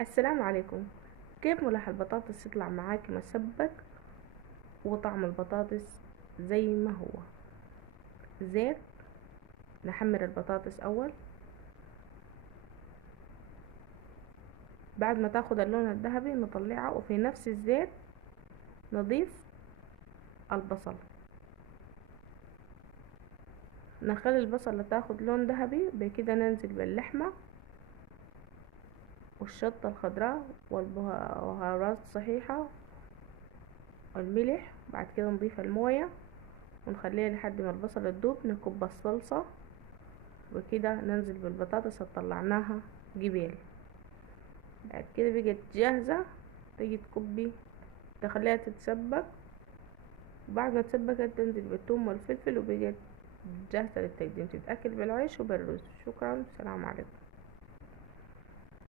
السلام عليكم. كيف ملح البطاطس يطلع معاكي مسبك وطعم البطاطس زي ما هو؟ زيت. نحمر البطاطس اول، بعد ما تاخد اللون الذهبي نطلعها، وفي نفس الزيت نضيف البصل. نخلي البصل تاخد لون ذهبي، بكده ننزل باللحمة والشطة الخضراء والبهارات الصحيحة والملح. بعد كده نضيف الموية ونخليها لحد ما البصل تدوب. نكب الصلصة وكده ننزل بالبطاطس اللي طلعناها جبال. بعد كده بقت جاهزة، تيجي تكبي تخليها تتسبك، وبعد ما تسبكت تنزل بالثوم والفلفل، وبقت جاهزة للتقديم. تتأكل بالعيش وبالرز. شكرا، سلام عليكم.